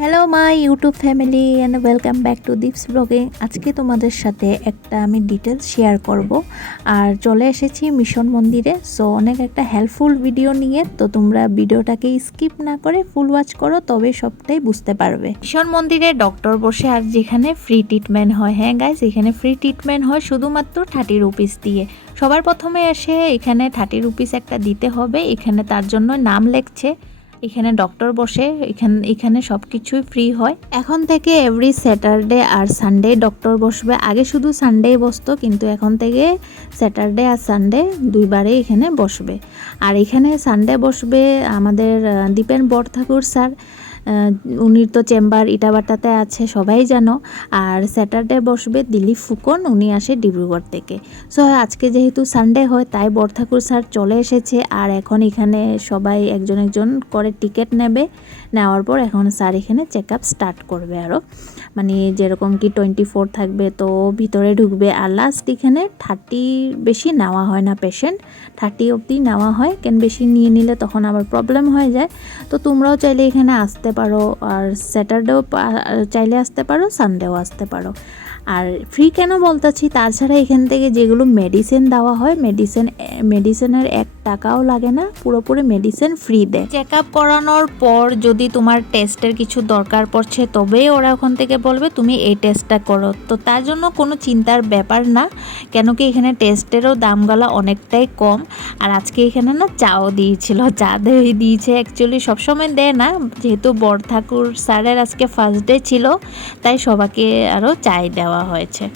Hello my YouTube family and welcome back to Deep's blogging. আজকে তোমাদের সাথে একটা আমি ডিটেলস শেয়ার করব আর চলে এসেছি মিশন মন্দিরে। সো অনেক একটা হেল্পফুল ভিডিও নিয়ে, তো তোমরা ভিডিওটাকে স্কিপ না করে ফুল ওয়াচ করো, তবে সবটাই বুঝতে পারবে। মিশন মন্দিরে ডক্টর বসে আর যেখানে ফ্রি ট্রিটমেন্ট হয়। হ্যাঁ গাইস, এখানে ফ্রি ট্রিটমেন্ট হয় শুধুমাত্র 30 রুপিস দিয়ে। সবার প্রথমে এসে এখানে 30 রুপিস একটা দিতে হবে। এখানে তার জন্য নাম লেখছে, এখানে ডক্টর বসে, এখানে সব কিছুই ফ্রি হয়। এখন থেকে এভরি স্যাটারডে আর সানডে ডক্টর বসবে। আগে শুধু সানডে বসতো, কিন্তু এখন থেকে স্যাটারডে আর সানডে দুইবারে এখানে বসবে। আর এখানে সানডে বসবে আমাদের দীপেন বরঠাকুর স্যার। উনির তো চেম্বার ইটাবাটাতে আছে, সবাই জানো। আর স্যাটারডে বসবে দিলীপ ফুকন, উনি আসে ডিব্রুগড় থেকে। সো আজকে যেহেতু সানডে হয়, তাই বরঠাকুর স্যার চলে এসেছে। আর এখন এখানে সবাই একজন একজন করে টিকিট নেবে। নেওয়ার পর এখন স্যার এখানে চেক আপ স্টার্ট করবে। আরও মানে যেরকম কি 24 থাকবে, তো ভিতরে ঢুকবে। আর লাস্ট এখানে 30 বেশি নেওয়া হয় না, পেশেন্ট 30 অবধি নেওয়া হয়। কেন বেশি নিয়ে নিলে তখন আবার প্রবলেম হয়ে যায়। তো তোমরাও চাইলে এখানে আসতে পারো, আর স্যাটারডেও চাইলে আসতে পারো, সানডেও আসতে পারো। আর ফ্রি কেন বলতেছি, তাছাড়া এখান থেকে যেগুলো মেডিসিন দেওয়া হয়, মেডিসিনের 1 টাকাও লাগে না, পুরোপুরি মেডিসিন ফ্রি দেয়। চেক আপ করানোর পর যদি তোমার টেস্টের কিছু দরকার পড়ছে, তবেই ওরা ওখান থেকে বলবে তুমি এই টেস্টটা করো। তো তার জন্য কোনো চিন্তার ব্যাপার না, কেন কি এখানে টেস্টেরও দামগুলো অনেকটাই কম। আর আজকে এখানে না চাও দিয়েছিল, চা দিয়েছে। অ্যাকচুয়ালি সবসময় দেয় না, যেহেতু বরঠাকুর স্যারের আজকে ফার্স্ট ডে ছিল, তাই সবাইকে আরও চাই দেওয়া হয়েছে।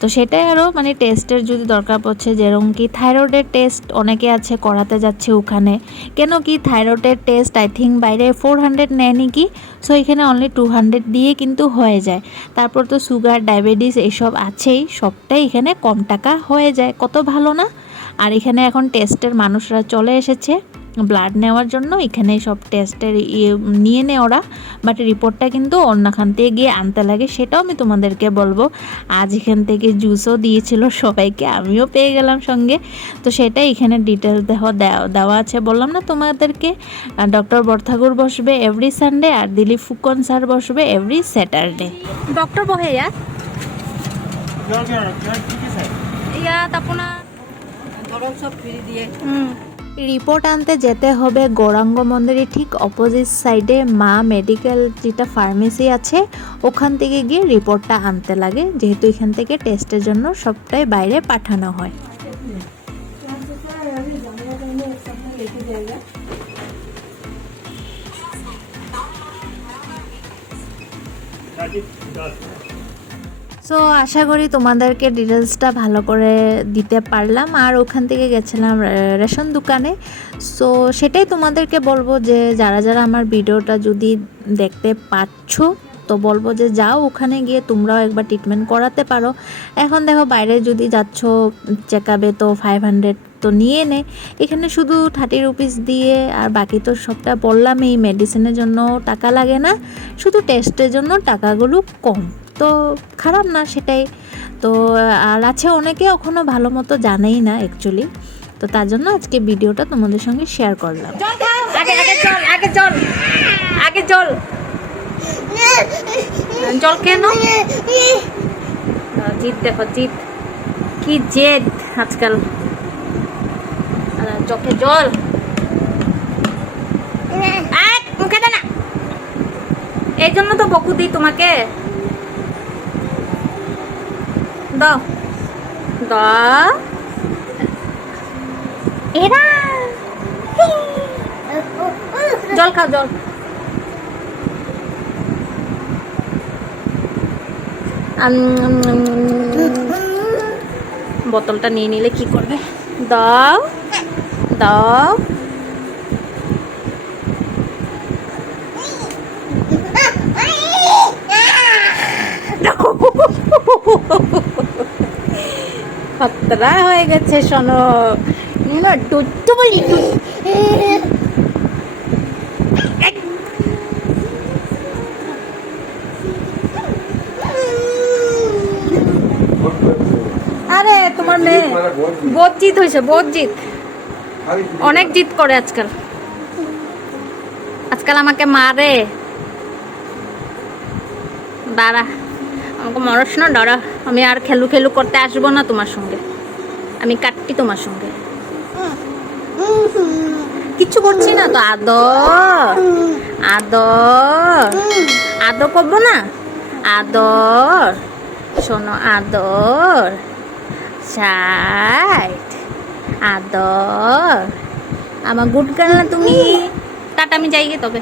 তো সেটাই আরও মানে টেস্টের যদি দরকার পড়ছে, যেরকম কি থাইরয়েডের টেস্ট অনেকে আছে করাতে যাচ্ছে ওখানে। কেন কি থাইরয়েডের টেস্ট আই থিঙ্ক বাইরে 400 নেয় নাকি। সো এখানে অনলি 200 দিয়ে কিন্তু হয়ে যায়। তারপর তো সুগার, ডায়াবেটিস এসব আছেই, সবটাই এখানে কম টাকা হয়ে যায়। কত ভালো না। আর এখানে এখন টেস্টের মানুষরা চলে এসেছে ব্লাড নেওয়ার জন্য। এখানে সব টেস্টের নিয়ে নেয় ওরা, বাট রিপোর্টটা কিন্তু অন্যখান থেকে গিয়ে আনতে লাগে, সেটাও আমি তোমাদেরকে বলবো। আজ এখান থেকে জুসও দিয়েছিল সবাইকে, আমিও পেয়ে গেলাম সঙ্গে। তো সেটাই এখানে ডিটেলস দেওয়া আছে। বললাম না তোমাদেরকে, ডক্টর বরঠাকুর বসবে এভরি সানডে, আর দিলীপ ফুকন স্যার বসবে এভরি স্যাটারডে। ডক্টর বহে ইয়াত আপনার সব ফ্রি দিয়ে। রিপোর্ট আনতে যেতে হবে গৌরাঙ্গ মন্দিরের ঠিক অপোজিট সাইডে মা মেডিকেল যেটা ফার্মেসি আছে, ওখান থেকে গিয়ে রিপোর্টটা আনতে লাগে, যেহেতু এখান থেকে টেস্টের জন্য সবটাই বাইরে পাঠানো হয়। সো আশা করি তোমাদেরকে ডিটেলসটা ভালো করে দিতে পারলাম। আর ওখান থেকে গেছিলাম রেশন দোকানে। সো সেটাই তোমাদেরকে বলবো যে যারা যারা আমার ভিডিওটা যদি দেখতে পাচ্ছ, তো বলবো যে যাও ওখানে গিয়ে তোমরাও একবার ট্রিটমেন্ট করাতে পারো। এখন দেখো বাইরে যদি যাচ্ছ চেক আপে, তো 500 তো নিয়ে নেয়। এখানে শুধু 30 রুপিস দিয়ে, আর বাকি তো সবটা বললাম, এই মেডিসিনের জন্য টাকা লাগে না, শুধু টেস্টের জন্য টাকাগুলো কম। তো খারাপ না সেটাই। তো আর আছে অনেকে এখনও ভালো মতো জানেই না অ্যাকচুয়ালি। তো তার জন্য আজকে ভিডিওটা তোমাদের সঙ্গে শেয়ার করলাম। আগে জল কেন জিত দেখো, জিত কি জেদ আজকাল। চোখে জল মুখে দে না, এই জন্য তো বকু দিই তোমাকে। দাও দাও এরা জল খাও, জল। বোতলটা নিয়ে নিলে কি করবে? দাও দাও। খতরা হয়ে গেছে, শোনো টুট্টু বলি। আরে তোমার মেয়ে বহুত জিদ হয়েছে, বহুত জিদ, অনেক জিদ করে আজকাল। আজকাল আমাকে মারে। দাঁড়া, আমাকে মরস না, দাঁড়া। আমি আর খেলু খেলু করতে আসবো না তোমার সঙ্গে, আমি কাটটি তোমার সঙ্গে। কিচ্ছু করছি না তো। আদর আদর আদর করবো না? আদর, শোনো, আদর, সাইড, আদর, আমার গুড গার্ল না তুমি। টাটা, আমি যাই গে তবে।